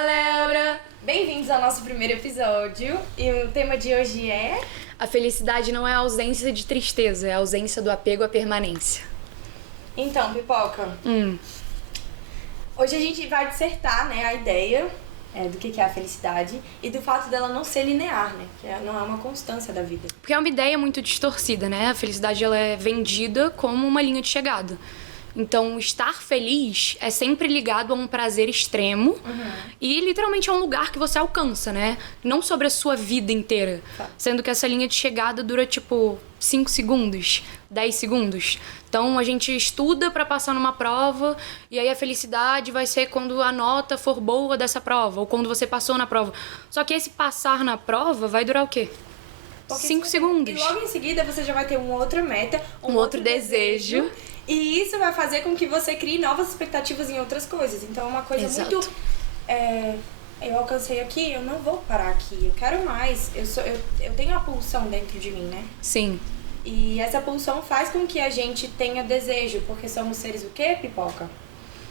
galera! Bem-vindos ao nosso primeiro episódio e o tema de hoje é... A felicidade não é a ausência de tristeza, é a ausência do apego à permanência. Então, Pipoca, hoje a gente vai dissertar, né, a ideia do que é a felicidade e do fato dela não ser linear, né, que não é uma constância da vida. Porque é uma ideia muito distorcida, né? A felicidade ela é vendida como uma linha de chegada. Então, estar feliz é sempre ligado a um prazer extremo e literalmente é um lugar que você alcança, né? Não sobre a sua vida inteira. Tá. Sendo que essa linha de chegada dura, 5 segundos, 10 segundos. Então, a gente estuda pra passar numa prova e aí a felicidade vai ser quando a nota for boa dessa prova ou quando você passou na prova. Só que esse passar na prova vai durar o quê? Porque 5 segundos. E logo em seguida você já vai ter uma outra meta, Um outro desejo. E isso vai fazer com que você crie novas expectativas em outras coisas. Então é uma coisa Exato. muito... eu alcancei aqui, eu não vou parar aqui, eu quero mais. Eu tenho a pulsão dentro de mim, né? Sim. E essa pulsão faz com que a gente tenha desejo, porque somos seres o quê, Pipoca?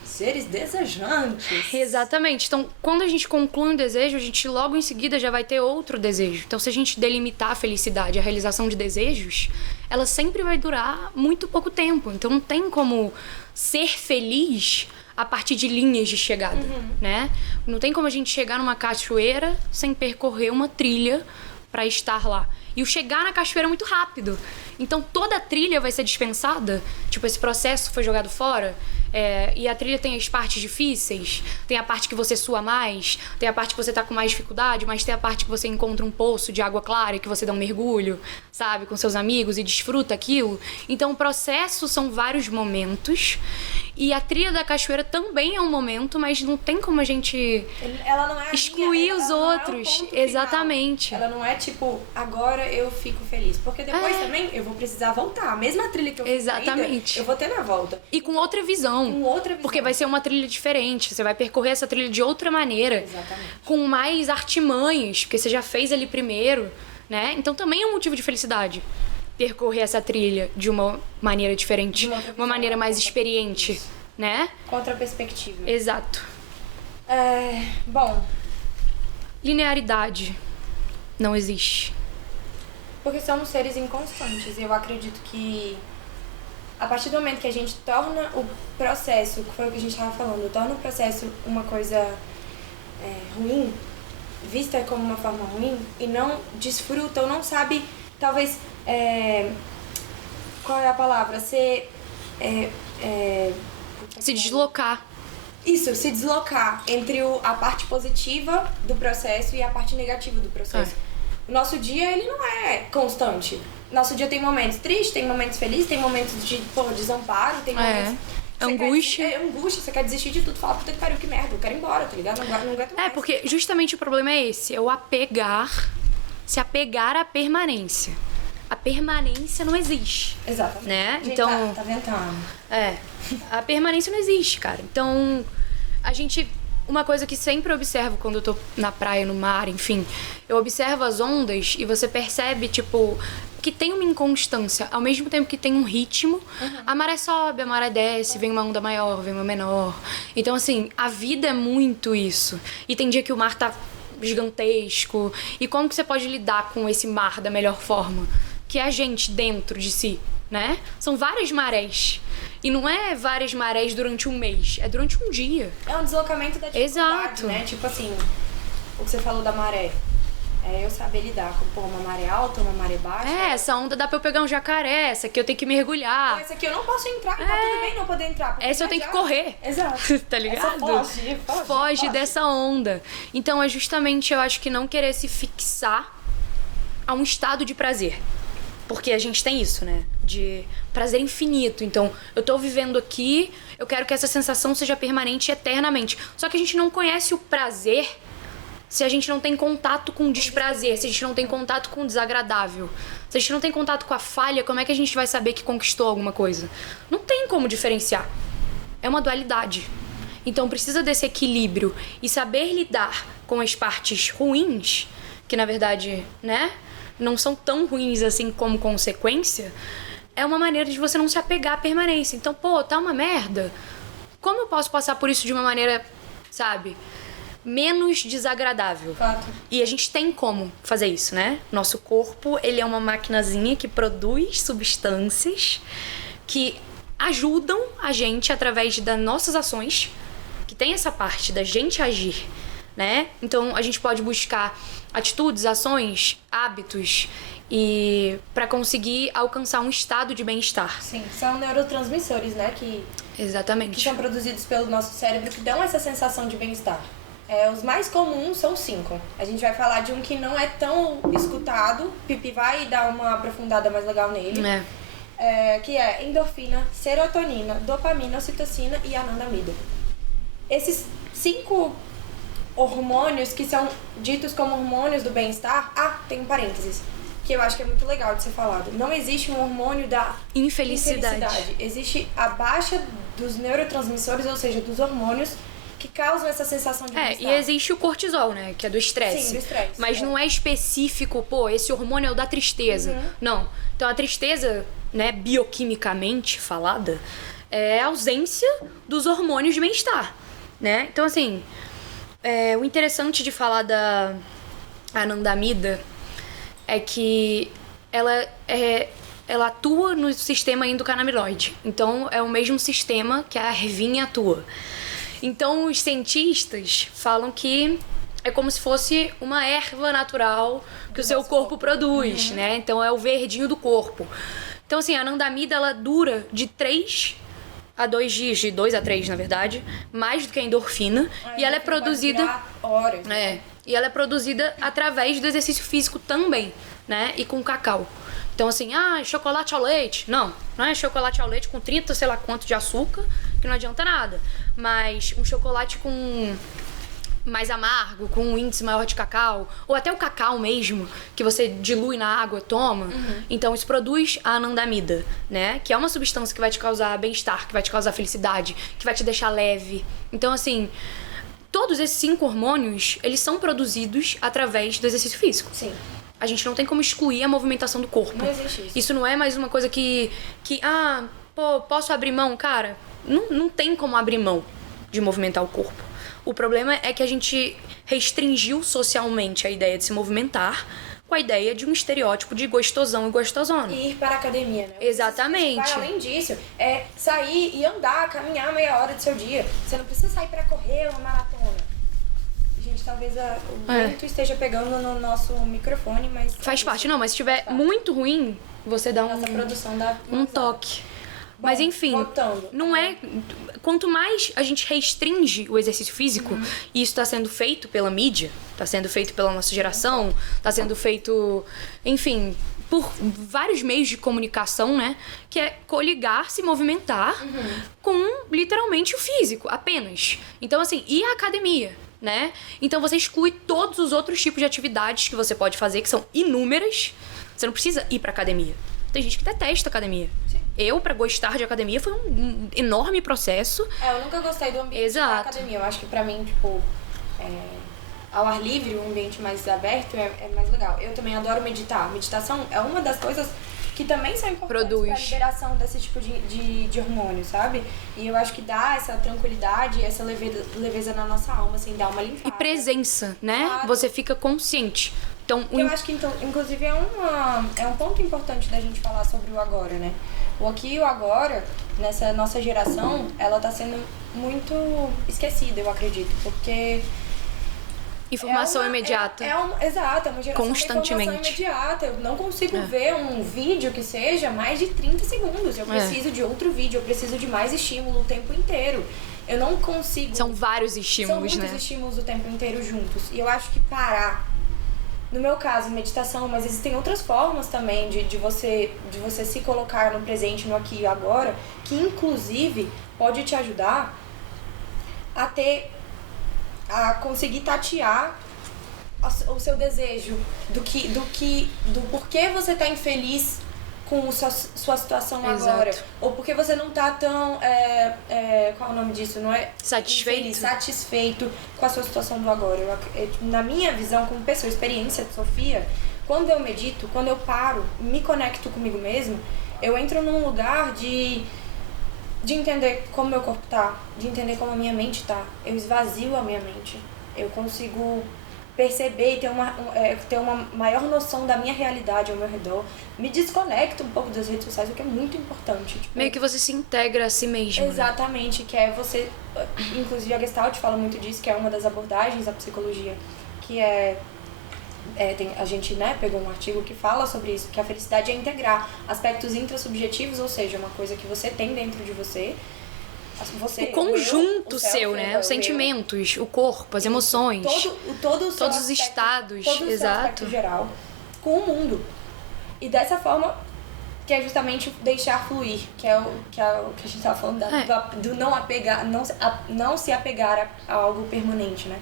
Seres desejantes. Exatamente. Então, quando a gente conclui um desejo, a gente logo em seguida já vai ter outro desejo. Então, se a gente delimitar a felicidade, a realização de desejos, ela sempre vai durar muito pouco tempo. Então, não tem como ser feliz a partir de linhas de chegada, né? Não tem como a gente chegar numa cachoeira sem percorrer uma trilha para estar lá. E o chegar na cachoeira é muito rápido. Então, toda a trilha vai ser dispensada. Tipo, esse processo foi jogado fora. E a trilha tem as partes difíceis, tem a parte que você sua mais, tem a parte que você tá com mais dificuldade, mas tem a parte que você encontra um poço de água clara e que você dá um mergulho, sabe, com seus amigos e desfruta aquilo. Então o processo são vários momentos e a trilha da cachoeira também é um momento, mas não tem como a gente Ela não é excluir os outros. Exatamente. Ela não é tipo, agora eu fico feliz. Porque depois também eu vou precisar voltar. A mesma trilha que eu fiz na ida, Exatamente. eu vou ter na volta. E com outra visão. Com outra visão. Porque vai ser uma trilha diferente. Você vai percorrer essa trilha de outra maneira. Exatamente. Com mais artimanhas, porque você já fez ali primeiro, né? Então também é um motivo de felicidade. Percorrer essa trilha de uma maneira diferente. De uma outra visão, maneira mais outra- experiente, Isso. né? Contra perspectiva. Exato. Bom, Linearidade não existe. porque somos seres inconstantes. Eu acredito que a partir do momento que a gente torna o processo, que foi o que a gente estava falando, torna o processo uma coisa ruim, vista como uma forma ruim, e não desfruta ou não sabe, talvez, qual é a palavra? Se deslocar. Isso, se deslocar entre a parte positiva do processo e a parte negativa do processo. O nosso dia, ele não é constante. Nosso dia tem momentos tristes, tem momentos felizes, tem momentos de desamparo, tem momentos... Angústia. Angústia, você quer desistir de tudo, fala, puta que pariu, que merda, eu quero ir embora, tá ligado? Não aguento mais. Porque justamente o problema é esse, é o se apegar à permanência. A permanência não existe. Exatamente. Né? Gente, Então- tá ventando. A permanência não existe, cara. Então, uma coisa que sempre observo quando eu tô na praia, no mar, enfim, eu observo as ondas e você percebe, que tem uma inconstância, ao mesmo tempo que tem um ritmo. A maré sobe, a maré desce, vem uma onda maior, vem uma menor. Então, assim, a vida é muito isso. E tem dia que o mar tá gigantesco. E como que você pode lidar com esse mar da melhor forma? Que é a gente dentro de si, né? São várias marés. E não é várias marés durante um mês, é durante um dia. É um deslocamento da dificuldade, Exato. né? Tipo assim, o que você falou da maré. Eu saber lidar com uma maré alta, uma maré baixa. Essa onda dá pra eu pegar um jacaré, essa aqui eu tenho que mergulhar. Essa aqui eu não posso entrar, tá tudo bem não poder entrar. porque Essa eu tenho que já- correr. Exato. Tá ligado? Essa Foge dessa onda. Então é justamente, eu acho que não querer se fixar a um estado de prazer. Porque a gente tem isso, né? De prazer infinito. Então, eu tô vivendo aqui, eu quero que essa sensação seja permanente eternamente. Só que a gente não conhece o prazer se a gente não tem contato com o desprazer, se a gente não tem contato com o desagradável. Se a gente não tem contato com a falha, como é que a gente vai saber que conquistou alguma coisa? Não tem como diferenciar. É uma dualidade. Então precisa desse equilíbrio e saber lidar com as partes ruins, que na verdade, né, não são tão ruins assim como consequência, é uma maneira de você não se apegar à permanência. Então, tá uma merda. Como eu posso passar por isso de uma maneira, sabe, menos desagradável. Fato. E a gente tem como fazer isso, né? Nosso corpo, ele é uma maquinazinha que produz substâncias que ajudam a gente através das nossas ações, que tem essa parte da gente agir, né? Então a gente pode buscar atitudes, ações, hábitos e para conseguir alcançar um estado de bem-estar. Sim, são neurotransmissores, né, que Exatamente. são produzidos pelo nosso cérebro que dão essa sensação de bem-estar. Os mais comuns são 5. A gente vai falar de um que não é tão escutado, Pipi vai dar uma aprofundada mais legal nele, que é endorfina, serotonina, dopamina, ocitocina e anandamida. Esses 5 hormônios que são ditos como hormônios do bem-estar, tem um parênteses, que eu acho que é muito legal de ser falado. Não existe um hormônio da infelicidade. Existe a baixa dos neurotransmissores, ou seja, dos hormônios que causam essa sensação de bem-estar. E existe o cortisol, né? Que é do estresse. Sim, do estresse. Mas não é específico, esse hormônio é o da tristeza. Não. Então a tristeza, né, bioquimicamente falada, é a ausência dos hormônios de bem-estar, né? Então, assim, o interessante de falar da anandamida é que ela atua no sistema endocannabinoide. Então, é o mesmo sistema que a ervinha atua. Então, os cientistas falam que é como se fosse uma erva natural que o seu corpo produz, né? Então, é o verdinho do corpo. Então, assim, a anandamida, ela dura de 3 a 2 dias, de 2 a 3, na verdade, mais do que a endorfina. E ela é produzida... horas. E ela é produzida através do exercício físico também, né? E com cacau. Então, assim, chocolate ao leite. Não é chocolate ao leite com 30, sei lá quanto de açúcar, que não adianta nada. Mas um chocolate com mais amargo, com um índice maior de cacau, ou até o cacau mesmo, que você dilui na água e toma. Então, isso produz a anandamida, né? Que é uma substância que vai te causar bem-estar, que vai te causar felicidade, que vai te deixar leve. Então, assim, todos esses 5 hormônios, eles são produzidos através do exercício físico. Sim. A gente não tem como excluir a movimentação do corpo. Não existe isso. Isso não é mais uma coisa que posso abrir mão? Cara, não tem como abrir mão de movimentar o corpo. O problema é que a gente restringiu socialmente a ideia de se movimentar com a ideia de um estereótipo de gostosão e gostosona. E ir para a academia, né? Exatamente. Vai além disso, é sair e andar, caminhar meia hora do seu dia. Você não precisa sair para correr uma maratona. Gente, talvez o vento esteja pegando no nosso microfone, mas... Faz parte, não, mas se estiver muito ruim, você dá Nossa produção dá um toque. Bom, mas enfim, voltando. não é... Quanto mais a gente restringe o exercício físico, e isso está sendo feito pela mídia, está sendo feito pela nossa geração, está sendo feito, enfim, por vários meios de comunicação, né? Que é coligar, se movimentar com literalmente o físico, apenas. Então, assim, e a academia, né? Então você exclui todos os outros tipos de atividades que você pode fazer, que são inúmeras. Você não precisa ir pra academia. Tem gente que detesta academia. Sim. Eu, pra gostar de academia, foi um enorme processo. Eu nunca gostei do ambiente da academia. Eu acho que pra mim, tipo, ao ar livre, um ambiente mais aberto é mais legal. Eu também adoro meditar. Meditação é uma das coisas que também são importantes pra liberação desse tipo de hormônio, sabe? E eu acho que dá essa tranquilidade, essa leveza na nossa alma, assim, dá uma limpada. E presença, né? Claro. Você fica consciente. Então, eu acho que, inclusive, é um ponto importante da gente falar sobre o agora, né? O aqui e o agora, nessa nossa geração, ela tá sendo muito esquecida, eu acredito, porque... Informação imediata. Exato, é uma geração constantemente. De informação imediata. Eu não consigo ver um vídeo que seja mais de 30 segundos. Eu preciso de outro vídeo, eu preciso de mais estímulo o tempo inteiro. Eu não consigo... São vários estímulos, São muitos estímulos o tempo inteiro juntos. E eu acho que parar... No meu caso, meditação, mas existem outras formas também de você se colocar no presente, no aqui e agora, que inclusive pode te ajudar a conseguir tatear o seu desejo do porquê você tá infeliz com sua situação agora, ou porque você não tá tão qual é o nome disso, não é? Satisfeito com a sua situação do agora. Na minha visão como pessoa, experiência de Sofia, quando eu medito, quando eu paro, me conecto comigo mesmo, eu entro num lugar de entender como meu corpo tá, de entender como a minha mente tá. Eu esvazio a minha mente. eu consigo perceber e ter uma maior noção da minha realidade ao meu redor. Me desconecto um pouco das redes sociais, o que é muito importante. Tipo, meio que você se integra a si mesmo. Exatamente, né? Que é você... Inclusive a Gestalt fala muito disso, que é uma das abordagens da psicologia, que a gente, né, pegou um artigo que fala sobre isso, que a felicidade é integrar aspectos intrasubjetivos, ou seja, uma coisa que você tem dentro de você, o conjunto seu, né? Os sentimentos, o corpo, as emoções. Todos os estados, todo o seu aspecto geral com o mundo. E dessa forma, que é justamente deixar fluir, que é o que a gente estava falando do não se apegar a algo permanente, né?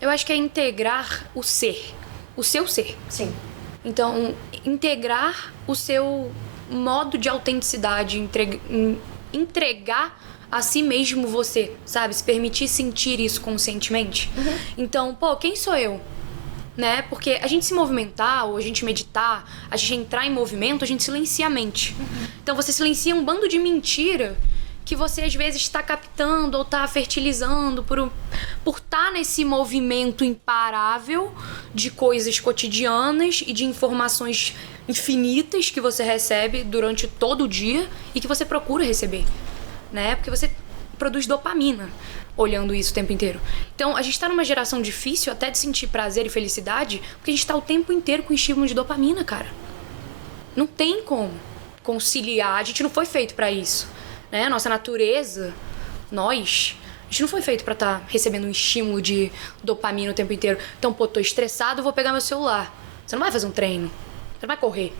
Eu acho que é integrar o ser, o seu ser. Sim. Então, integrar o seu modo de autenticidade, entregar a si mesmo você, sabe? Se permitir sentir isso conscientemente. Uhum. Então, quem sou eu? Né? Porque a gente se movimentar, ou a gente meditar, a gente entrar em movimento, a gente silencia a mente. Uhum. Então, você silencia um bando de mentira que você, às vezes, está captando ou está fertilizando por estar nesse movimento imparável de coisas cotidianas e de informações infinitas que você recebe durante todo o dia e que você procura receber. Né? Porque você produz dopamina olhando isso o tempo inteiro. Então, a gente tá numa geração difícil até de sentir prazer e felicidade, porque a gente tá o tempo inteiro com estímulo de dopamina, cara. Não tem como conciliar, a gente não foi feito pra isso, né? Nossa natureza, a gente não foi feito pra estar recebendo um estímulo de dopamina o tempo inteiro. Então, tô estressado, vou pegar meu celular. Você não vai fazer um treino, você não vai correr.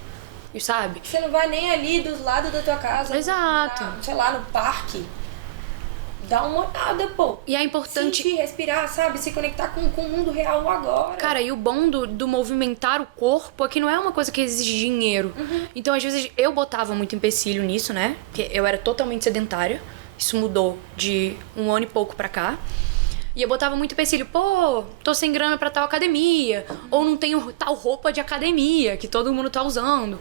Sabe? Você não vai nem ali dos lados da tua casa. Exato. Sei lá, no parque. Dá uma olhada, pô. E é importante... Sentir, respirar, sabe? Se conectar com o mundo real agora. Cara, e o bom do movimentar o corpo é que não é uma coisa que exige dinheiro. Uhum. Então, às vezes, eu botava muito empecilho nisso, né? Porque eu era totalmente sedentária. Isso mudou de 1 ano e pouco pra cá. E eu botava muito empecilho, tô sem grana pra tal academia, ou não tenho tal roupa de academia que todo mundo tá usando.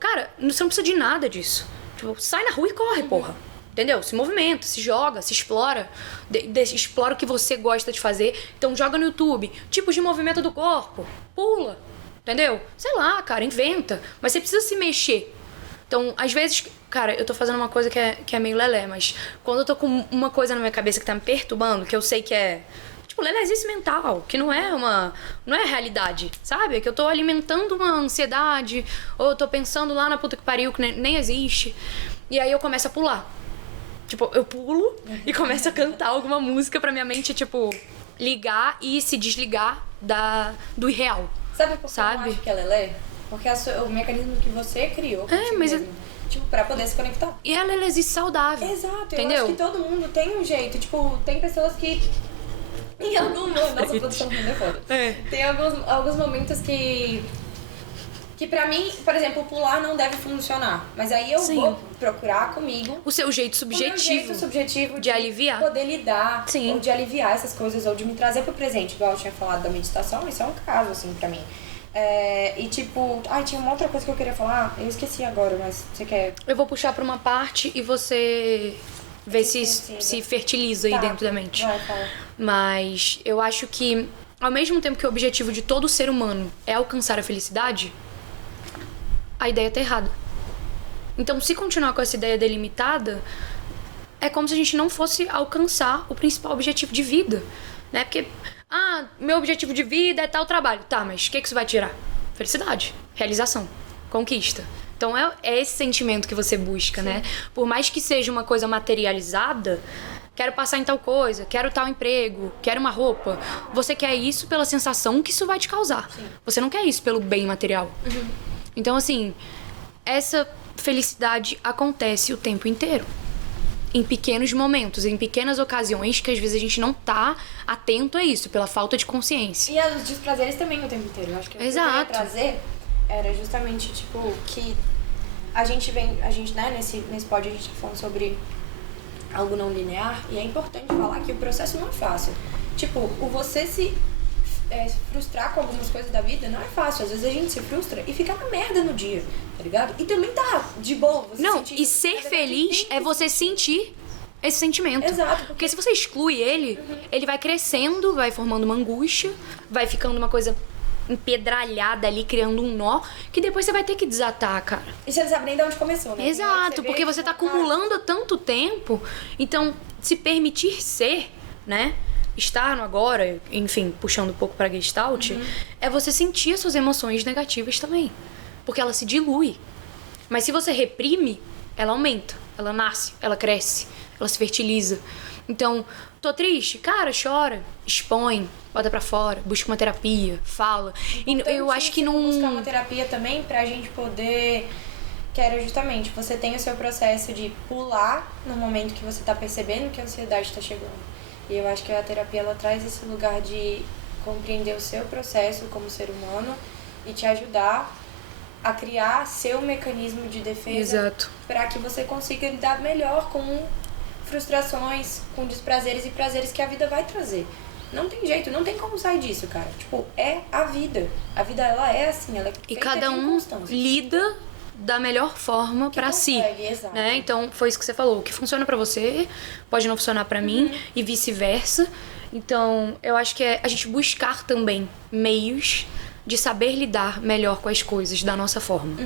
Cara, você não precisa de nada disso. Tipo, sai na rua e corre, porra. Entendeu? Se movimenta, se joga, se explora. Explora o que você gosta de fazer. Então joga no YouTube, tipos de movimento do corpo, pula, entendeu? Sei lá, cara, inventa. Mas você precisa se mexer. Então, às vezes, cara, eu tô fazendo uma coisa que é meio lelé, mas quando eu tô com uma coisa na minha cabeça que tá me perturbando, que eu sei que é, tipo, lelézice mental, que não é realidade, sabe? É que eu tô alimentando uma ansiedade, ou eu tô pensando lá na puta que pariu, que nem existe, e aí eu começo a pular. Tipo, eu pulo e começo a cantar alguma música pra minha mente, tipo, ligar e se desligar do irreal. Sabe por que eu acho que é lelé? Porque é o mecanismo que você criou. Mas mesmo. Tipo, pra poder se conectar. E ela existe saudável. Exato. Entendeu? Eu acho que todo mundo tem um jeito. Tipo, tem pessoas que... Em algum momento... Nossa, a produção é foda. Tem alguns momentos que pra mim, por exemplo, pular não deve funcionar. Mas aí eu vou procurar comigo... O seu jeito subjetivo. O meu jeito subjetivo de aliviar. Poder lidar. Sim. Ou de aliviar essas coisas. Ou de me trazer pro presente. Igual eu tinha falado da meditação. Isso é um caso, assim, pra mim. E tipo... tinha uma outra coisa que eu queria falar. Eu esqueci agora, mas você quer... Eu vou puxar pra uma parte e você vê se fertiliza aí dentro da mente. Vai, fala. Mas eu acho que, ao mesmo tempo que o objetivo de todo ser humano é alcançar a felicidade, a ideia tá errada. Então, se continuar com essa ideia delimitada, é como se a gente não fosse alcançar o principal objetivo de vida, né? Porque... meu objetivo de vida é tal trabalho. Tá, mas o que isso vai tirar? Felicidade, realização, conquista. Então é esse sentimento que você busca, né? Por mais que seja uma coisa materializada, quero passar em tal coisa, quero tal emprego, quero uma roupa. Você quer isso pela sensação que isso vai te causar. Sim. Você não quer isso pelo bem material. Uhum. Então, assim, essa felicidade acontece o tempo inteiro. Em pequenos momentos, em pequenas ocasiões que às vezes a gente não tá atento a isso, pela falta de consciência. E os desprazeres também o tempo inteiro. Eu acho que o que eu queria trazer era justamente, tipo, que a gente, né, nesse pódio a gente tá falando sobre algo não linear, e é importante falar que o processo não é fácil. Tipo, o você se frustrar com algumas coisas da vida não é fácil. Às vezes a gente se frustra e fica na merda no dia, tá ligado? E também tá de boa você não, sentir... e ser feliz é você sentir esse sentimento. Exato. Porque se você exclui ele, ele vai crescendo, vai formando uma angústia, vai ficando uma coisa empedralhada ali, criando um nó, que depois você vai ter que desatar, cara. E você não sabe nem de onde começou, né? Exato, porque você tá acumulando há tanto tempo. Então, se permitir ser, né? Estar no agora, enfim, puxando um pouco pra Gestalt, é você sentir as suas emoções negativas também. Porque ela se dilui. Mas se você reprime, ela aumenta, ela nasce, ela cresce, ela se fertiliza. Então, tô triste? Cara, chora, expõe, bota pra fora, busca uma terapia, fala. E eu acho que não... buscar uma terapia também pra gente poder... Que era justamente, você tem o seu processo de pular no momento que você tá percebendo que a ansiedade tá chegando. E eu acho que a terapia, ela traz esse lugar de compreender o seu processo como ser humano e te ajudar a criar seu mecanismo de defesa para que você consiga lidar melhor com frustrações, com desprazeres e prazeres que a vida vai trazer. Não tem jeito, não tem como sair disso, cara. Tipo, é a vida. A vida, ela é assim, ela é feita e cada de um inconstâncias. lida da melhor forma pra si, exato. né? Então, foi isso que você falou. O que funciona pra você pode não funcionar pra mim e vice-versa. Então, eu acho que é a gente buscar também meios de saber lidar melhor com as coisas da nossa forma.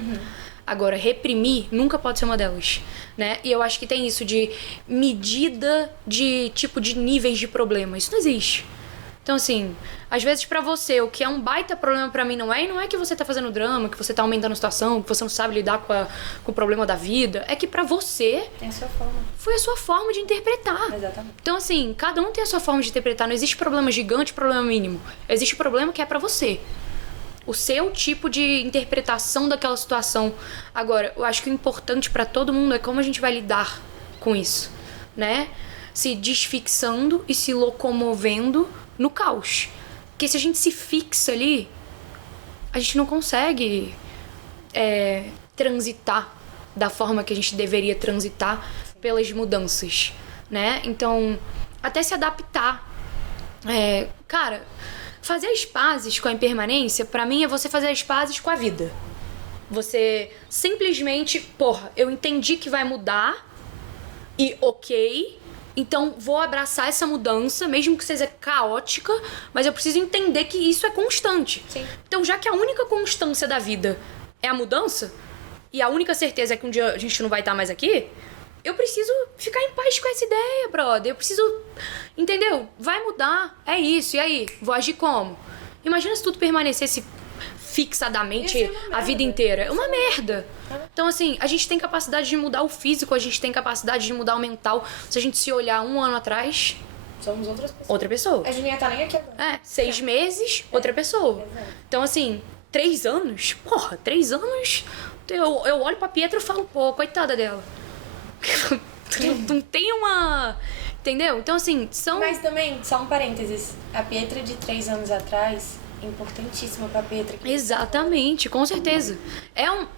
Agora, reprimir nunca pode ser uma delas, né? E eu acho que tem isso de medida de tipo de níveis de problema. Isso não existe. Então, assim, às vezes pra você, o que é um baita problema pra mim não é, e não é que você tá fazendo drama, que você tá aumentando a situação, que você não sabe lidar com o problema da vida. É que pra você... Tem a sua forma. Foi a sua forma de interpretar. Exatamente. Então, assim, cada um tem a sua forma de interpretar. Não existe problema gigante, problema mínimo. Existe problema que é pra você. O seu tipo de interpretação daquela situação. Agora, eu acho que o importante pra todo mundo é como a gente vai lidar com isso, né? Se desfixando e se locomovendo no caos. Porque se a gente se fixa ali, a gente não consegue transitar da forma que a gente deveria transitar pelas mudanças, né? Então, até se adaptar. Cara, fazer as pazes com a impermanência, pra mim, é você fazer as pazes com a vida. Você simplesmente, porra, eu entendi que vai mudar e ok, então vou abraçar essa mudança, mesmo que seja caótica, mas eu preciso entender que isso é constante. Sim. Então, já que a única constância da vida é a mudança, e a única certeza é que um dia a gente não vai estar mais aqui, eu preciso ficar em paz com essa ideia, brother. Eu preciso... Entendeu? Vai mudar, é isso. E aí? Vou agir como? Imagina se tudo permanecesse fixadamente a vida inteira. É uma merda. Então, assim, a gente tem capacidade de mudar o físico, a gente tem capacidade de mudar o mental. Se a gente se olhar um ano atrás... Somos outras pessoas. Outra pessoa. A gente não ia estar nem aqui agora. 6 meses, outra pessoa. Exato. Então, assim, 3 anos? Porra, 3 anos... Eu olho pra Pietra e falo, pô, coitada dela. Não tem uma... Entendeu? Então, assim, são... Mas também, só um parênteses, a Pietra de 3 anos atrás, importantíssima pra Pietra. Exatamente, com certeza.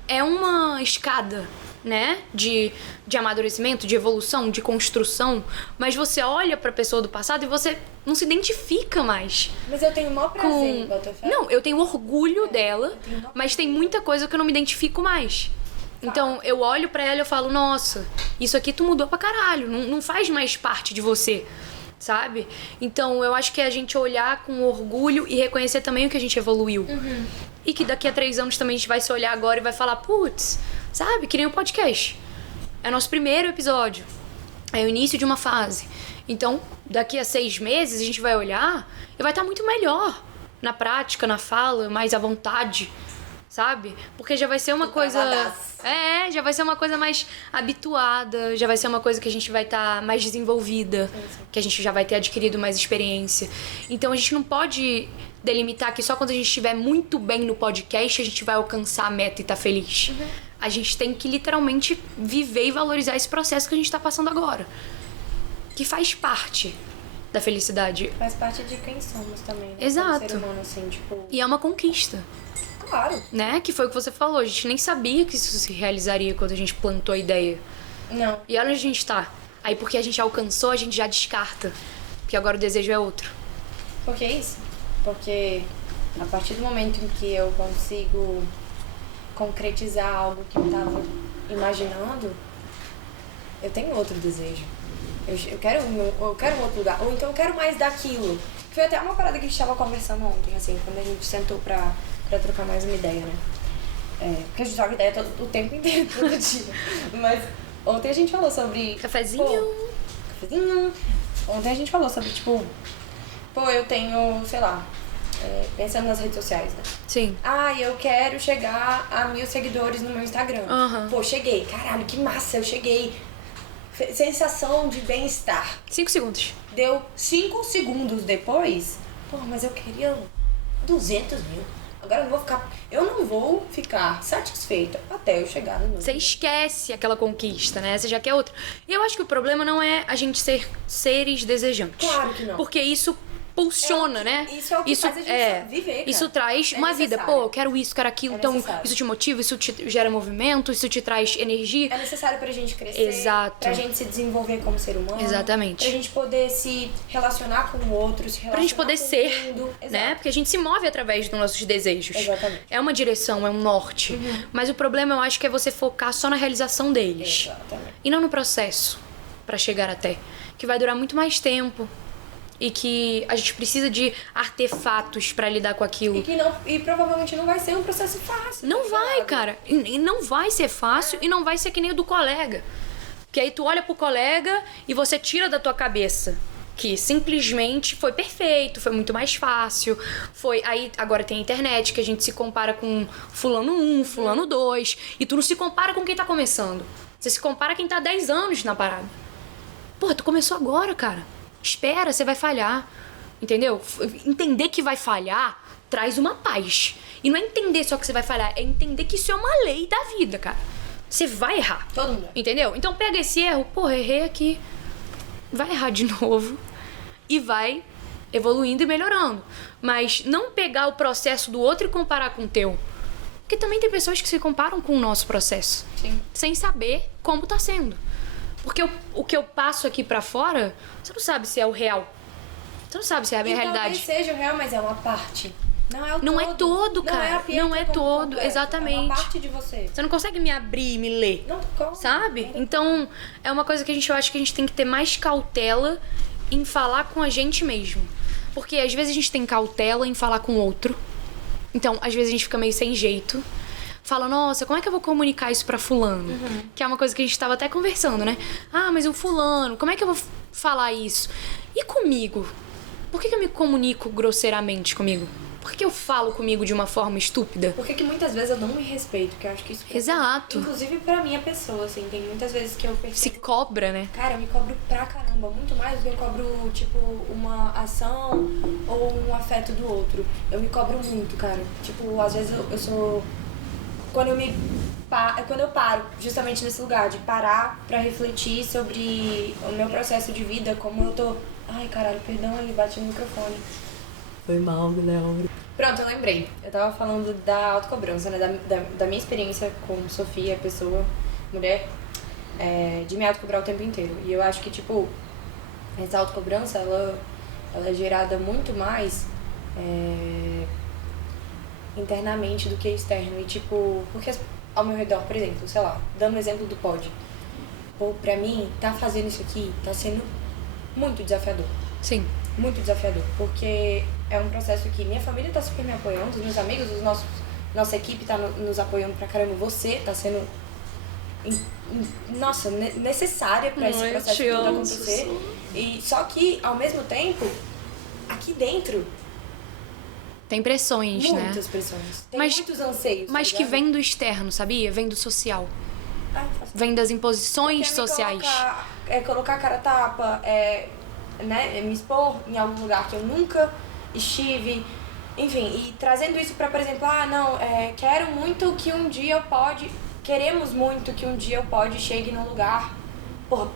É uma escada, né? De amadurecimento, de evolução, de construção. Mas você olha pra pessoa do passado e você não se identifica mais. Mas eu tenho o maior prazer em Botafé. Não, eu tenho orgulho dela, tenho maior mas tem muita coisa que eu não me identifico mais. Então, eu olho pra ela e eu falo, nossa, isso aqui tu mudou pra caralho, não faz mais parte de você, sabe? Então, eu acho que é a gente olhar com orgulho e reconhecer também o que a gente evoluiu. E que daqui a 3 anos também a gente vai se olhar agora e vai falar, putz, sabe? Que nem o podcast. É nosso primeiro episódio. É o início de uma fase. Então, daqui a 6 meses a gente vai olhar e vai estar muito melhor na prática, na fala, mais à vontade, sabe? Porque já vai ser uma coisa... já vai ser uma coisa mais habituada, já vai ser uma coisa que a gente vai estar mais desenvolvida, que a gente já vai ter adquirido mais experiência. Então a gente não pode delimitar que só quando a gente estiver muito bem no podcast a gente vai alcançar a meta e tá feliz. A gente tem que literalmente viver e valorizar esse processo que a gente tá passando agora. Que faz parte da felicidade. Faz parte de quem somos também, né? Exato. Como ser humano, assim, tipo... E é uma conquista. Claro. Né? Que foi o que você falou. A gente nem sabia que isso se realizaria quando a gente plantou a ideia. Não. E olha onde a gente tá. Aí porque a gente alcançou, a gente já descarta. Porque agora o desejo é outro. Por que isso? Porque a partir do momento em que eu consigo concretizar algo que eu tava imaginando, eu tenho outro desejo. eu quero um outro lugar, ou então eu quero mais daquilo. Foi até uma parada que a gente tava conversando ontem, assim, quando a gente sentou pra trocar mais uma ideia, né? Porque a gente troca ideia o tempo inteiro, todo dia. Mas ontem a gente falou sobre... Cafezinho. Cafezinho. Ontem a gente falou sobre, tipo... eu tenho, sei lá... pensando nas redes sociais, né? Sim. Eu quero chegar a 1000 seguidores no meu Instagram. Cheguei. Caralho, que massa, eu cheguei. Sensação de bem-estar. 5 segundos. Deu 5 segundos depois. Mas eu queria 200 mil. Agora eu não vou ficar satisfeita até eu chegar no meu. Você esquece aquela conquista, né? Você já quer outra. E eu acho que o problema não é a gente ser seres desejantes. Claro que não. Porque isso pulsiona, né? Isso é o que faz a gente viver, cara. Isso traz uma vida. Eu quero isso, quero aquilo. Então, isso te motiva, isso te gera movimento, isso te traz energia. É necessário pra gente crescer. Exato. Pra gente se desenvolver como ser humano. Exatamente. Pra gente poder se relacionar com o outro, se relacionar pra gente poder ser, Exato. né? Porque a gente se move através dos nossos desejos. Exatamente. É uma direção, é um norte. Mas o problema, eu acho, que é você focar só na realização deles. Exatamente. E não no processo pra chegar até. Que vai durar muito mais tempo. E que a gente precisa de artefatos pra lidar com aquilo. E provavelmente não vai ser um processo fácil. Não vai, cara. E não vai ser fácil e não vai ser que nem o do colega. Que aí tu olha pro colega e você tira da tua cabeça que simplesmente foi perfeito, foi muito mais fácil. Aí agora tem a internet, que a gente se compara com fulano 1, fulano 2. E tu não se compara com quem tá começando. Você se compara quem tá há 10 anos na parada. Tu começou agora, cara. Espera, você vai falhar, entendeu? Entender que vai falhar traz uma paz. E não é entender só que você vai falhar, é entender que isso é uma lei da vida, cara. Você vai errar. Todo mundo. Entendeu? Então pega esse erro, errei aqui. Vai errar de novo e vai evoluindo e melhorando. Mas não pegar o processo do outro e comparar com o teu. Porque também tem pessoas que se comparam com o nosso processo. Sim. Sem saber como tá sendo. Porque o que eu passo aqui pra fora, você não sabe se é o real. Você não sabe se é a minha realidade. Talvez seja o real, mas é uma parte. Não é o todo. Não é todo, cara. Não é todo, exatamente. É uma parte de você. Você não consegue me abrir e me ler. Não como. Sabe? Então, é uma coisa que eu acho que a gente tem que ter mais cautela em falar com a gente mesmo. Porque às vezes a gente tem cautela em falar com o outro. Então, às vezes a gente fica meio sem jeito. Fala, nossa, como é que eu vou comunicar isso pra fulano? Que é uma coisa que a gente tava até conversando, né? Mas o fulano, como é que eu vou falar isso? E comigo? Por que eu me comunico grosseiramente comigo? Por que eu falo comigo de uma forma estúpida? Porque que muitas vezes eu não me respeito, porque eu acho que isso... Exato. Inclusive pra minha pessoa, assim, tem muitas vezes que eu percebo... Se cobra, né? Cara, eu me cobro pra caramba, muito mais do que eu cobro, tipo, uma ação ou um afeto do outro. Eu me cobro muito, cara. Tipo, às vezes eu sou... Quando eu paro justamente nesse lugar de parar pra refletir sobre o meu processo de vida, como eu tô... Ai, caralho, perdão, ele bate no microfone. Foi mal, Guilherme. Pronto, eu lembrei. Eu tava falando da autocobrança, né? Da minha experiência com Sofia, pessoa, mulher, de me autocobrar o tempo inteiro. E eu acho que, tipo, essa autocobrança, ela é gerada muito mais... internamente do que externo. E tipo, porque ao meu redor, por exemplo, sei lá, dando o exemplo do pod, pra mim, tá fazendo isso aqui tá sendo muito desafiador. Sim. Muito desafiador, porque é um processo que minha família tá super me apoiando, os meus amigos, nossa equipe tá nos apoiando pra caramba, você tá sendo necessária pra esse processo todo acontecer. E só que, ao mesmo tempo, aqui dentro tem pressões, né? Muitas pressões. Tem muitos anseios. Mas que vem do externo, sabia? Vem do social. Vem das imposições sociais. Colocar a cara a tapa, né? Me expor em algum lugar que eu nunca estive. Enfim, e trazendo isso pra, por exemplo, quero muito que um dia queremos muito que um dia eu chegue num lugar,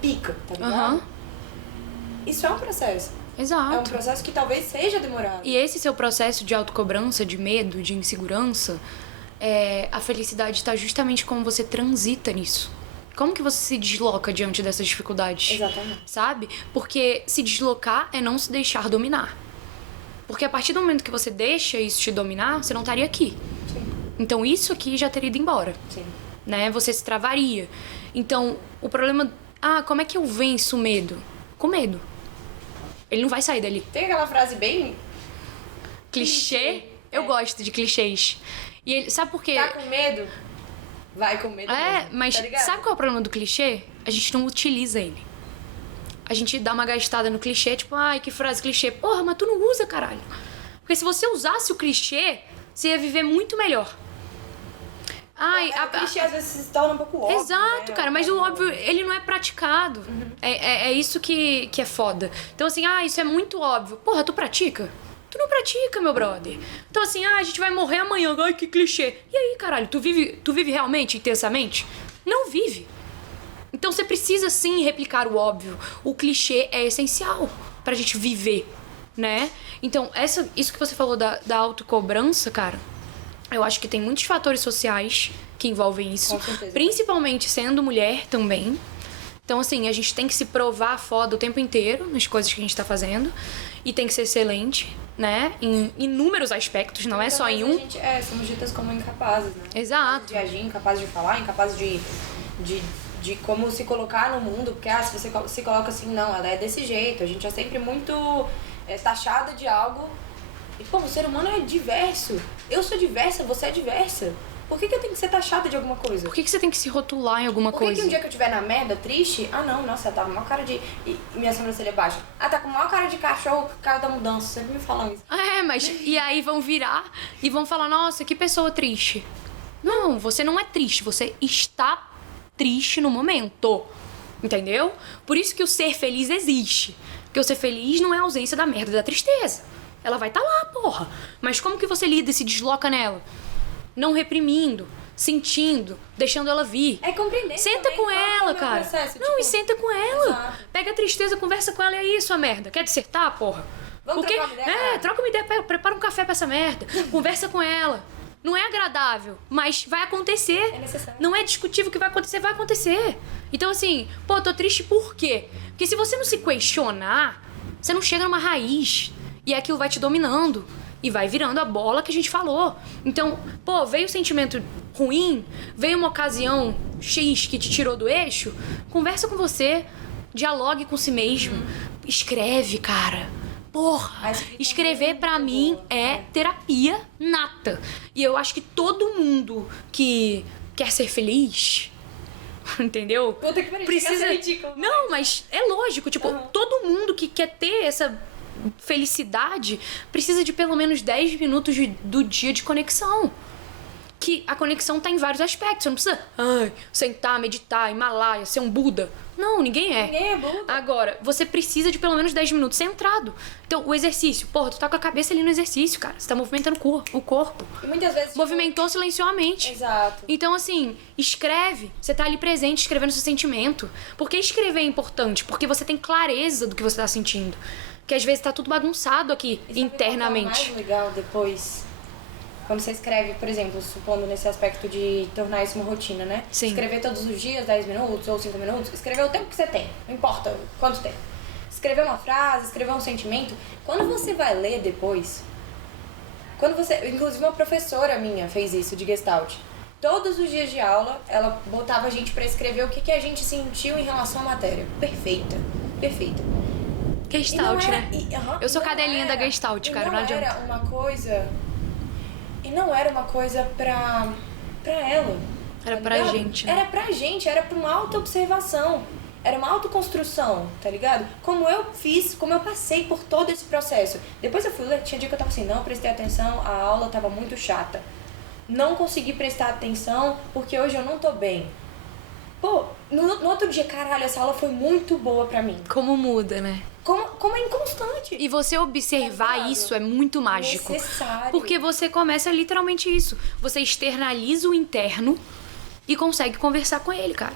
pica, tá ligado? Isso é um processo. Exato. É um processo que talvez seja demorado. E esse seu processo de autocobrança, de medo, de insegurança, a felicidade está justamente como você transita nisso. Como que você se desloca diante dessas dificuldades? Exatamente. Sabe? Porque se deslocar é não se deixar dominar. Porque a partir do momento que você deixa isso te dominar, você não estaria aqui. Sim. Então isso aqui já teria ido embora. Sim. Né? Você se travaria. Então, o problema... como é que eu venço o medo? com medo. Ele não vai sair dali. Tem aquela frase bem... Clichê? Eu gosto de clichês. E ele, sabe por quê? Tá com medo? Vai com medo mesmo, mas tá ligado? sabe qual é o problema do clichê? A gente não utiliza ele. A gente dá uma gastada no clichê, tipo, ai, que frase clichê. Porra, mas tu não usa, caralho. Porque se você usasse o clichê, você ia viver muito melhor. Ai, O clichê às vezes se torna um pouco óbvio, exato, né? cara, mas o óbvio, ele não é praticado. É isso que é foda. Então, assim, isso é muito óbvio. Porra, tu pratica? Tu não pratica, meu brother. Então, assim, a gente vai morrer amanhã. Ai, que clichê. E aí, caralho, tu vive realmente, intensamente? Não vive. Então, você precisa, sim, replicar o óbvio. O clichê é essencial pra gente viver, né? Então, isso que você falou da autocobrança, cara, eu acho que tem muitos fatores sociais que envolvem isso. Com certeza. Principalmente sendo mulher também. Então, assim, a gente tem que se provar foda o tempo inteiro nas coisas que a gente tá fazendo. E tem que ser excelente, né? Em inúmeros aspectos, não é só em um. Somos ditas como incapazes, né? Exato. De agir, incapazes de falar, incapazes de como se colocar no mundo. Porque, se você se coloca assim, não, ela é desse jeito. A gente é sempre muito taxada de algo. E, pô, o ser humano é diverso. Eu sou diversa, você é diversa. Por que eu tenho que ser taxada de alguma coisa? Por que você tem que se rotular em alguma Por que coisa? um dia que eu estiver na merda, triste, não, nossa, ela tá com uma cara de... E minha sobrancelha baixa. Tá com uma cara de cachorro, cara da mudança. Sempre me falam isso. Mas e aí vão virar e vão falar, nossa, que pessoa triste. Não, você não é triste, você está triste no momento. Entendeu? Por isso que o ser feliz existe. Porque o ser feliz não é a ausência da merda, da tristeza. Ela vai estar lá, porra. Mas como que você lida e se desloca nela? Não reprimindo, sentindo, deixando ela vir. É compreender. Senta com ela, cara. Processo, não, e senta com ela. Exato. Pega a tristeza, conversa com ela e aí, sua merda. Quer dissertar, porra? Vamos trocar uma ideia, cara? Troca uma ideia, prepara um café pra essa merda. Conversa com ela. Não é agradável, mas vai acontecer. É necessário. Não é discutível o que vai acontecer. Então, assim, pô, tô triste por quê? Porque se você não se questionar, você não chega numa raiz. E aquilo vai te dominando. E vai virando a bola que a gente falou. Então, pô, veio um sentimento ruim, veio uma ocasião X que te tirou do eixo, conversa com você, dialogue com si mesmo, escreve, cara. Porra, escrever pra mim é terapia nata. E eu acho que todo mundo que quer ser feliz, entendeu? Puta que pariu, Precisa... chega a ser ridículo, Não, mas é lógico, tipo, todo mundo que quer ter essa felicidade precisa de pelo menos 10 minutos do dia de conexão. Que a conexão tá em vários aspectos. Você não precisa sentar, meditar, Himalaia, ser um Buda. Não, ninguém é. Ninguém é Buda. Agora, você precisa de pelo menos 10 minutos centrado. Então, o exercício. Porra, tu tá com a cabeça ali no exercício, cara. Você tá movimentando o corpo. E muitas vezes... Movimentou, silenciou a mente. Exato. Então, assim, escreve. Você tá ali presente, escrevendo seu sentimento. Por que escrever é importante? Porque você tem clareza do que você tá sentindo. Porque às vezes tá tudo bagunçado aqui, E sabe internamente. qual é o mais legal depois? Quando você escreve, por exemplo, supondo nesse aspecto de tornar isso uma rotina, né? Sim. Escrever todos os dias, 10 minutos ou 5 minutos. Escrever o tempo que você tem. Não importa quanto tempo. Escrever uma frase, escrever um sentimento. Quando você vai ler depois... Inclusive uma professora minha fez isso, de Gestalt. Todos os dias de aula, ela botava a gente pra escrever o que a gente sentiu em relação à matéria. Perfeita. Perfeita. Gestalt, né? Eu sou não cadelinha da era- Gestalt, e cara. Não adianta. era uma coisa... E não era uma coisa pra ela. Era tá pra ligado? gente, né? Era pra gente, era pra uma autoobservação. Era uma autoconstrução, tá ligado? Como eu fiz, como eu passei por todo esse processo. Depois eu fui ler, tinha dia que eu tava assim, não prestei atenção, a aula tava muito chata. Não consegui prestar atenção porque hoje eu não tô bem. Pô, no outro dia, caralho, essa aula foi muito boa pra mim. Como muda, né? Como é inconstante. E você observar Exato. isso é muito mágico. Necessário. Porque você começa literalmente isso. Você externaliza o interno e consegue conversar com ele, cara.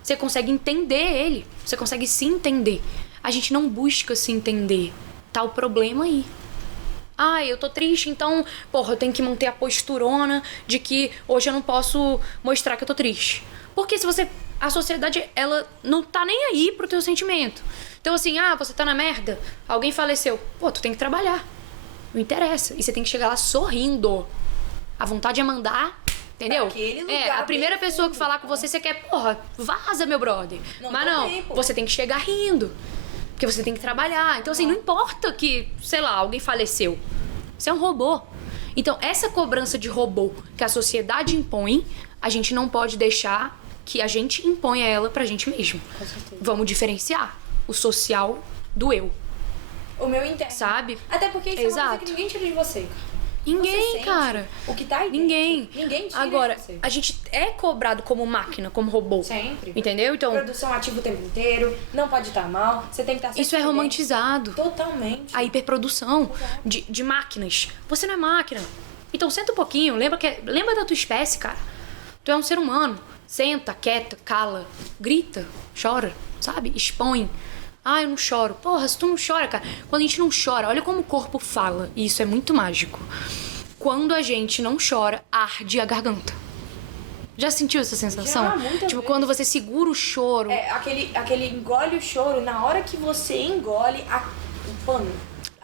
Você consegue entender ele. Você consegue se entender. A gente não busca se entender. Tá o problema aí. Eu tô triste, então, porra, eu tenho que manter a posturona de que hoje eu não posso mostrar que eu tô triste. Porque se você... A sociedade, ela não tá nem aí pro teu sentimento. Então, assim, você tá na merda, alguém faleceu. Pô, tu tem que trabalhar. Não interessa. E você tem que chegar lá sorrindo. A vontade é mandar, entendeu? Aquele lugar A primeira bem pessoa que fundo, falar com você quer, porra, vaza, meu brother. Não Mas tô não, bem, pô. você tem que chegar rindo. Porque você tem que trabalhar. Então, assim, não importa que, sei lá, alguém faleceu. Você é um robô. Então, essa cobrança de robô que a sociedade impõe, a gente não pode deixar que a gente imponha ela pra gente mesmo. Com certeza. Vamos diferenciar o social do eu, O meu interno. sabe? Até porque isso é uma coisa Exato. que ninguém tira de você. Você Ninguém, sente cara. O que tá aí dentro. Ninguém. Ninguém tira Agora, de você. a gente é cobrado como máquina, como robô. Sempre. Entendeu? Então, Produção ativa o tempo inteiro, não pode estar mal, você tem que estar sempre isso é bem. romantizado. Totalmente. A hiperprodução Exato. de máquinas. Você não é máquina. Então senta um pouquinho, lembra da tua espécie, cara. Tu é um ser humano. Senta, quieta, cala, grita, chora, sabe? Expõe. Ah, eu não choro. Porra, se tu não chora, cara. Quando a gente não chora, olha como o corpo fala. E isso é muito mágico. Quando a gente não chora, arde a garganta. Já sentiu essa sensação? Já, muitas tipo, vezes. quando você segura o choro. É, aquele engole o choro, na hora que você engole, o pano.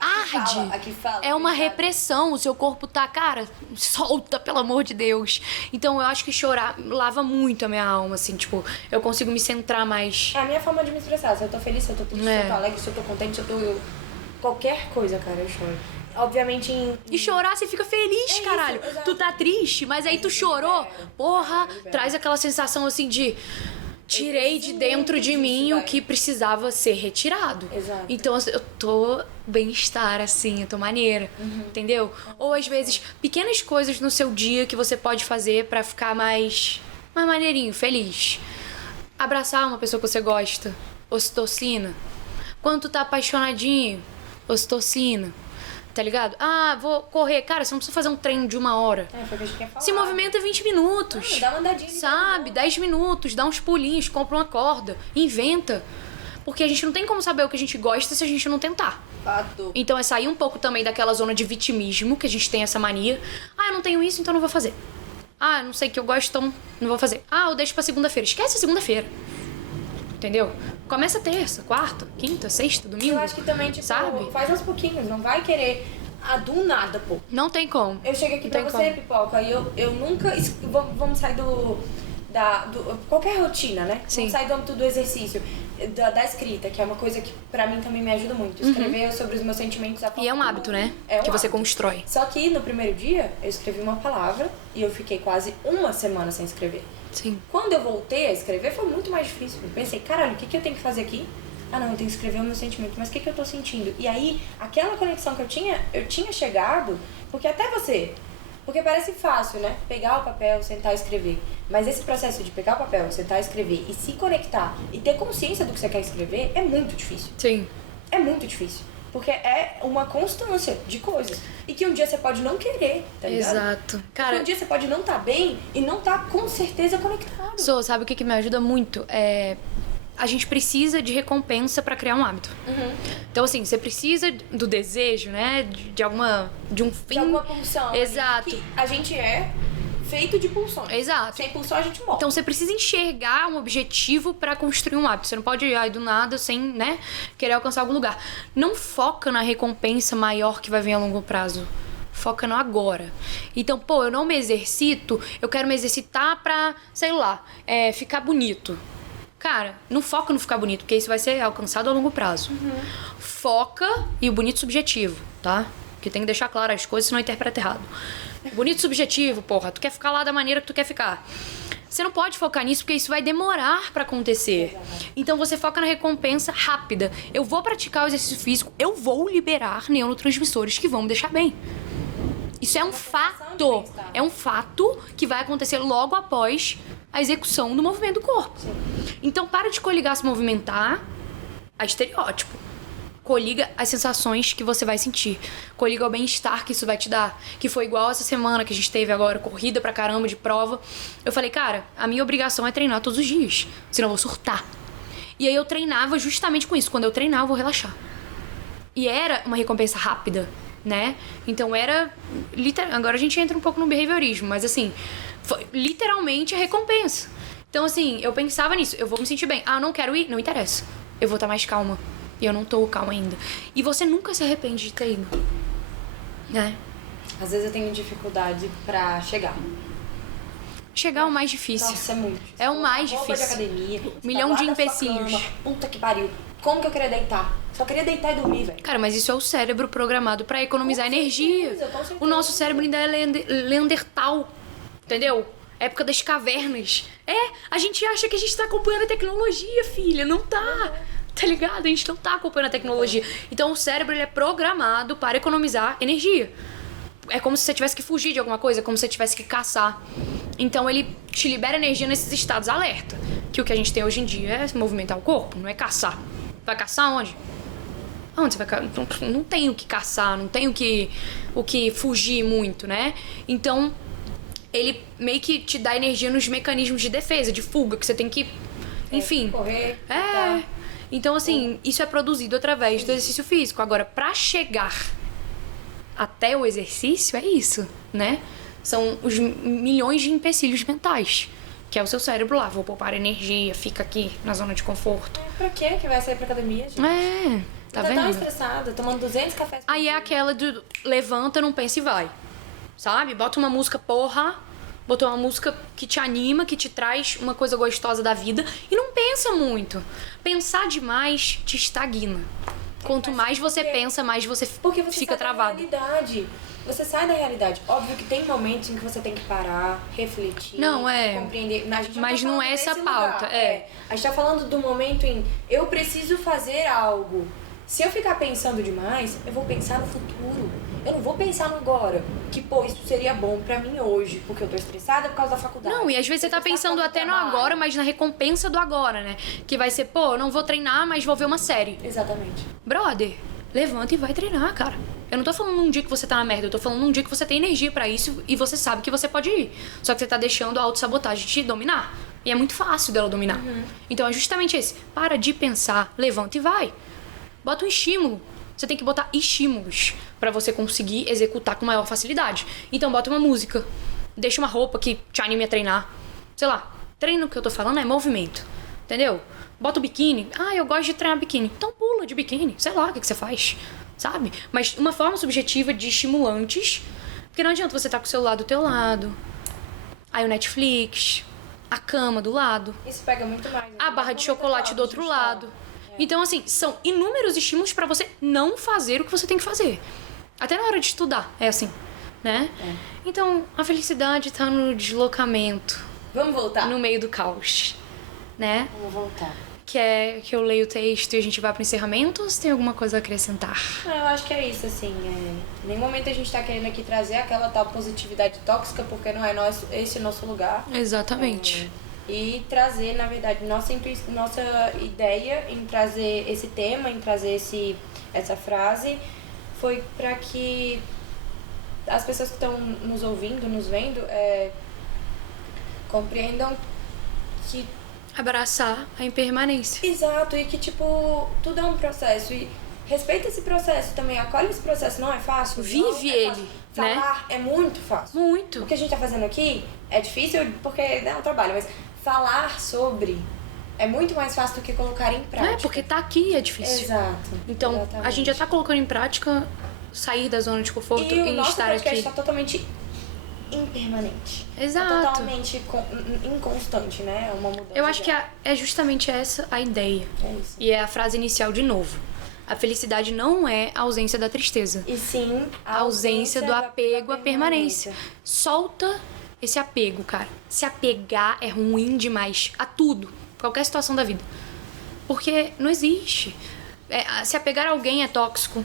Arde. Aqui fala. É uma sabe? repressão. O seu corpo tá, cara, solta, pelo amor de Deus. Então eu acho que chorar lava muito a minha alma, assim, tipo, eu consigo me centrar mais. É a minha forma de me expressar. Se eu tô feliz, se eu tô triste, se eu tô alegre, se eu tô contente, se eu tô... Qualquer coisa, cara, eu choro. Obviamente E chorar, você fica feliz, isso, caralho. exato. Tu tá triste, mas aí tu chorou. Porra, traz aquela sensação assim de... Tirei de dentro de mim o que precisava ser retirado. Exato. Então assim, eu tô bem-estar, assim, eu tô maneira. Entendeu? Ou às vezes, pequenas coisas no seu dia que você pode fazer pra ficar mais maneirinho, feliz. Abraçar uma pessoa que você gosta. Ocitocina. Quando tu tá apaixonadinho, ocitocina. Tá ligado? Ah, vou correr. Cara, você não precisa fazer um treino de 1 hora. É, foi o que a gente quer falar. Se movimenta 20 minutos. Dá uma andadinha. Sabe? 10 minutos, dá uns pulinhos, compra uma corda, inventa. Porque a gente não tem como saber o que a gente gosta se a gente não tentar. Fato. Então é sair um pouco também daquela zona de vitimismo, que a gente tem essa mania. Ah, eu não tenho isso, então não vou fazer. Ah, eu não sei o que eu gosto, então não vou fazer. Ah, eu deixo pra segunda-feira. Esquece a segunda-feira. Entendeu? Começa terça, quarta, quinta, sexta, domingo. Eu acho que também, tipo, sabe? faz aos pouquinhos. Não vai querer do nada, pô. Não tem como. Eu chego aqui Não pra tem você, como. Pipoca, e eu nunca... Vamos sair do qualquer rotina, né? Sim. Vamos sair do âmbito do exercício, da escrita, que é uma coisa que pra mim também me ajuda muito. Escrever sobre os meus sentimentos. E é um hábito, né? É um que você hábito. constrói. Só que no primeiro dia, eu escrevi uma palavra e eu fiquei quase 1 semana sem escrever. Sim. Quando eu voltei a escrever, foi muito mais difícil. Eu pensei, caralho, o que eu tenho que fazer aqui? Ah, não, eu tenho que escrever o meu sentimento, mas o que eu tô sentindo? E aí, aquela conexão que eu tinha chegado, porque até você... Porque parece fácil, né? Pegar o papel, sentar e escrever. Mas esse processo de pegar o papel, sentar e escrever e se conectar e ter consciência do que você quer escrever é muito difícil. Sim. É muito difícil. Porque é uma constância de coisas. E que um dia você pode não querer, tá ligado? Exato. Porque Cara, um dia você pode não estar bem e não estar com certeza conectado. sabe o que me ajuda muito? A gente precisa de recompensa pra criar um hábito. Então, assim, você precisa do desejo, né? De um fim. De alguma pulsão. ali, Exato. Que a gente é feito de pulsões. Exato. Sem pulsão a gente morre. Então você precisa enxergar um objetivo pra construir um hábito. Você não pode ir do nada sem, né, querer alcançar algum lugar. Não foca na recompensa maior que vai vir a longo prazo. Foca no agora. Então, pô, eu não me exercito, eu quero me exercitar pra, sei lá, ficar bonito. Cara, não foca no ficar bonito, porque isso vai ser alcançado a longo prazo. Foca e o bonito subjetivo, tá? Porque tem que deixar claro as coisas, senão interpreta errado. Bonito subjetivo, porra, tu quer ficar lá da maneira que tu quer ficar. Você não pode focar nisso porque isso vai demorar pra acontecer. Então você foca na recompensa rápida. Eu vou praticar o exercício físico, eu vou liberar neurotransmissores que vão me deixar bem. Isso é um fato. É um fato que vai acontecer logo após a execução do movimento do corpo. Então para de coligar se movimentar a estereótipo. Coliga as sensações que você vai sentir. Coliga o bem-estar que isso vai te dar. Que foi igual essa semana que a gente teve agora, corrida pra caramba de prova. Eu falei, cara, a minha obrigação é treinar todos os dias. Senão eu vou surtar. E aí eu treinava justamente com isso. Quando eu treinar, eu vou relaxar. E era uma recompensa rápida, né? Então era... Agora a gente entra um pouco no behaviorismo, mas assim... Foi literalmente a recompensa. Então assim, eu pensava nisso. Eu vou me sentir bem. Ah, eu não quero ir? Não interessa. Eu vou estar mais calma. E eu não tô calma ainda. E você nunca se arrepende de ter ido. Né? Às vezes eu tenho dificuldade pra chegar. Chegar é o mais difícil. Nossa, é muito difícil. É o mais Roupa de difícil. academia, Milhão tá de lá da sua empecilhos. cama, puta que pariu. como que eu queria deitar? Só queria deitar e dormir, velho. Cara, mas isso é o cérebro programado pra economizar energia. Com certeza. O nosso cérebro ainda é Leandertal, entendeu? Época das cavernas. A gente acha que a gente tá acompanhando a tecnologia, filha. Não tá. Tá ligado? A gente não tá acompanhando a tecnologia. Então o cérebro ele é programado para economizar energia. É como se você tivesse que fugir de alguma coisa, como se você tivesse que caçar. Então ele te libera energia nesses estados alerta. Que o que a gente tem hoje em dia é movimentar o corpo, não é caçar. Vai caçar onde? Onde você vai caçar? Não tem o que caçar, não tem o que fugir muito, né? Então ele meio que te dá energia nos mecanismos de defesa, de fuga, que você tem que... Enfim. Correr. Então, assim, isso é produzido através do exercício físico. Agora, pra chegar até o exercício, é isso, né? São os milhões de empecilhos mentais. Que é o seu cérebro lá, vou poupar energia, fica aqui na zona de conforto. Pra quê que vai sair pra academia, gente? Tá tão vendo? estressada, tomando 200 cafés por Aí dia. é aquela do levanta, não pensa e vai. Sabe? Bota uma música, bota uma música que te anima, que te traz uma coisa gostosa da vida e não pensa muito. Pensar demais te estagna. Quanto mais você pensa, mais você Porque você fica sai travado. da realidade. Você sai da realidade. Óbvio que tem momentos em que você tem que parar, refletir, Não, compreender. A gente Mas tá não falando é essa desse pauta, lugar. A gente tá falando do momento em eu preciso fazer algo. Se eu ficar pensando demais, eu vou pensar no futuro. Eu não vou pensar no agora. Que, pô, isso seria bom pra mim hoje, porque eu tô estressada por causa da faculdade. Não, e às vezes você tá pensando até no agora, mas na recompensa do agora, né? Que vai ser, pô, eu não vou treinar, mas vou ver uma série. Exatamente. Brother, levanta e vai treinar, cara. Eu não tô falando num dia que você tá na merda, eu tô falando num dia que você tem energia pra isso e você sabe que você pode ir. Só que você tá deixando a autossabotagem te dominar. E é muito fácil dela dominar. Então é justamente esse. Para de pensar, levanta e vai. Bota um estímulo. Você tem que botar estímulos pra você conseguir executar com maior facilidade. Então bota uma música. Deixa uma roupa que te anime a treinar. Sei lá, treino que eu tô falando é movimento. Entendeu? Bota o biquíni. Eu gosto de treinar biquíni. Então pula de biquíni. Sei lá o que você faz. Sabe? Mas uma forma subjetiva de estimulantes. Porque não adianta você estar com o celular do teu lado. Aí o Netflix. A cama do lado. Isso pega muito mais. A barra de chocolate do outro lado. Então, assim, são inúmeros estímulos pra você não fazer o que você tem que fazer. Até na hora de estudar, é assim, né? Então, a felicidade tá no deslocamento. Vamos voltar? No meio do caos, né? Vamos voltar. Quer que eu leia o texto e a gente vá pro encerramento ou você tem alguma coisa a acrescentar? Eu acho que é isso, assim. Em nenhum momento a gente tá querendo aqui trazer aquela tal positividade tóxica, porque não é esse o nosso lugar. Exatamente. E trazer, na verdade, nossa ideia em trazer esse tema, em trazer essa frase, foi para que as pessoas que estão nos ouvindo, nos vendo, compreendam que... Abraçar a impermanência. Exato, e que, tipo, tudo é um processo. E respeita esse processo também, acolhe esse processo. Não é fácil. Vive ele, né? Falar é muito fácil. Muito. O que a gente tá fazendo aqui é difícil porque é um trabalho, mas falar sobre é muito mais fácil do que colocar em prática. Porque tá aqui é difícil. Exato. Então, exatamente. a gente já tá colocando em prática sair da zona de conforto E o e nosso estar podcast aqui. tá totalmente impermanente. Exato. Tá totalmente inconstante, né? É uma mudança. Eu acho que é justamente essa a ideia. É isso. E é a frase inicial de novo. A felicidade não é a ausência da tristeza. E sim A ausência do apego à permanência. Solta esse apego, cara. Se apegar é ruim demais a tudo, qualquer situação da vida. Porque não existe. Se apegar a alguém é tóxico.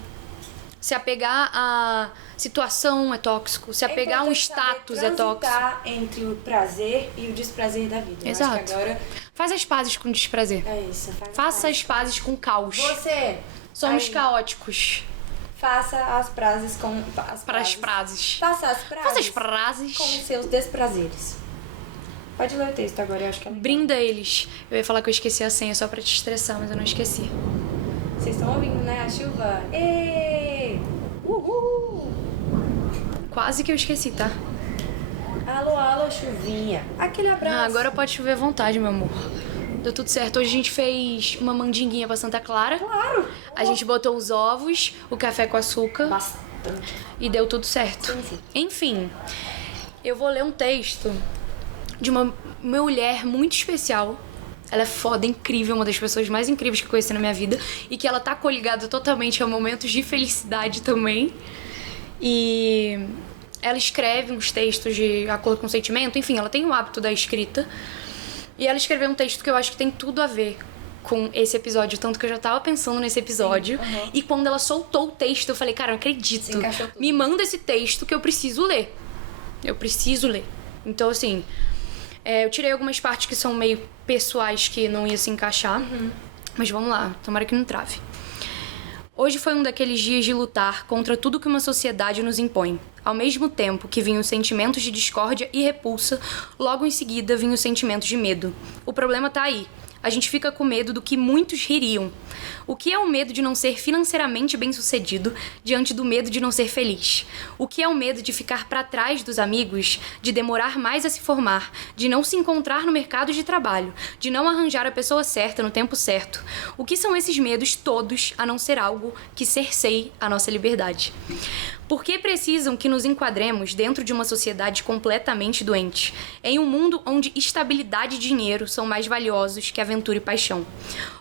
Se apegar a situação é tóxico. Se apegar a um status é tóxico. Transitar entre o prazer e o desprazer da vida. Exato. Eu acho que agora Faz as pazes com o desprazer. é isso. Faça as pazes com o caos. Você. Somos aí, caóticos. Faça as frases com Para as frases. Faça as frases. Faça as frases. Com os seus desprazeres. Pode ler o texto agora, eu acho que é legal. Brinda eles. Eu ia falar que eu esqueci a senha só pra te estressar, mas eu não esqueci. Vocês estão ouvindo, né? A chuva. Ê! Uhul! Quase que eu esqueci, tá? Alô, alô, chuvinha. Aquele abraço. Agora pode chover à vontade, meu amor. Deu tudo certo. Hoje a gente fez uma mandinguinha pra Santa Clara. Claro! A gente botou os ovos, o café com açúcar Bastante. e deu tudo certo. Sim, sim. Enfim, eu vou ler um texto de uma mulher muito especial. Ela é foda, incrível, uma das pessoas mais incríveis que eu conheci na minha vida. E que ela tá coligada totalmente a momentos de felicidade também. E ela escreve uns textos de acordo com o sentimento. Enfim, ela tem o hábito da escrita. E ela escreveu um texto que eu acho que tem tudo a ver com esse episódio, tanto que eu já tava pensando nesse episódio. Sim, uhum. E quando ela soltou o texto, eu falei, cara, eu não acredito. Se encaixou tudo. Me manda esse texto que eu preciso ler. Eu preciso ler. Então, assim, eu tirei algumas partes que são meio pessoais que não ia se encaixar. Mas vamos lá, tomara que não trave. Hoje foi um daqueles dias de lutar contra tudo que uma sociedade nos impõe. Ao mesmo tempo que vinham os sentimentos de discórdia e repulsa, logo em seguida vinham os sentimentos de medo. O problema tá aí. A gente fica com medo do que muitos ririam. O que é o medo de não ser financeiramente bem-sucedido diante do medo de não ser feliz? O que é o medo de ficar para trás dos amigos, de demorar mais a se formar, de não se encontrar no mercado de trabalho, de não arranjar a pessoa certa no tempo certo? O que são esses medos todos, a não ser algo que cerceie a nossa liberdade? Por que precisam que nos enquadremos dentro de uma sociedade completamente doente, em um mundo onde estabilidade e dinheiro são mais valiosos que aventura e paixão?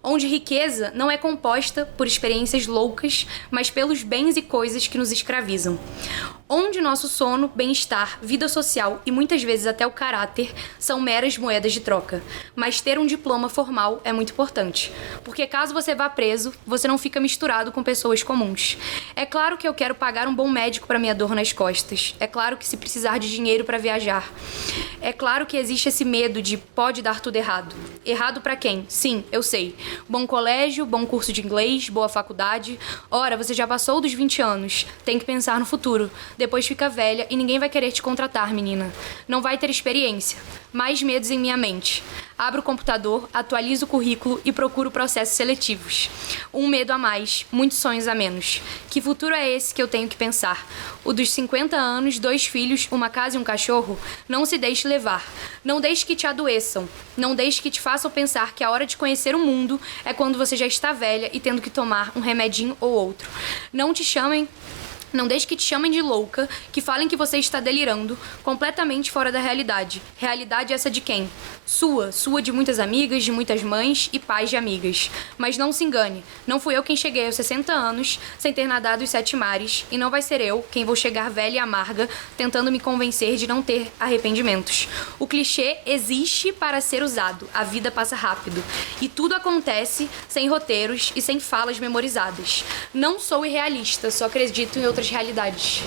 Onde riqueza não é composta por experiências loucas, mas pelos bens e coisas que nos escravizam. Onde nosso sono, bem-estar, vida social e muitas vezes até o caráter são meras moedas de troca. Mas ter um diploma formal é muito importante, porque caso você vá preso, você não fica misturado com pessoas comuns. É claro que eu quero pagar um bom médico para minha dor nas costas. É claro que se precisar de dinheiro para viajar. É claro que existe esse medo de pode dar tudo errado. Errado para quem? Sim, eu sei. Bom colégio, bom curso de inglês, boa faculdade. Ora, você já passou dos 20 anos. Tem que pensar no futuro. Depois fica velha e ninguém vai querer te contratar, menina. Não vai ter experiência. Mais medos em minha mente. Abro o computador, atualizo o currículo e procuro processos seletivos. Um medo a mais, muitos sonhos a menos. Que futuro é esse que eu tenho que pensar? O dos 50 anos, 2 filhos, uma casa e um cachorro? Não se deixe levar. Não deixe que te adoeçam. Não deixe que te façam pensar que a hora de conhecer o mundo é quando você já está velha e tendo que tomar um remedinho ou outro. Não deixe que te chamem de louca, que falem que você está delirando, completamente fora da realidade. Realidade essa de quem? Sua de muitas amigas, de muitas mães e pais de amigas. Mas não se engane, não fui eu quem cheguei aos 60 anos, sem ter nadado os 7 mares, e não vai ser eu quem vou chegar velha e amarga, tentando me convencer de não ter arrependimentos. O clichê existe para ser usado, a vida passa rápido, e tudo acontece sem roteiros e sem falas memorizadas. Não sou irrealista, só acredito em outras realidades.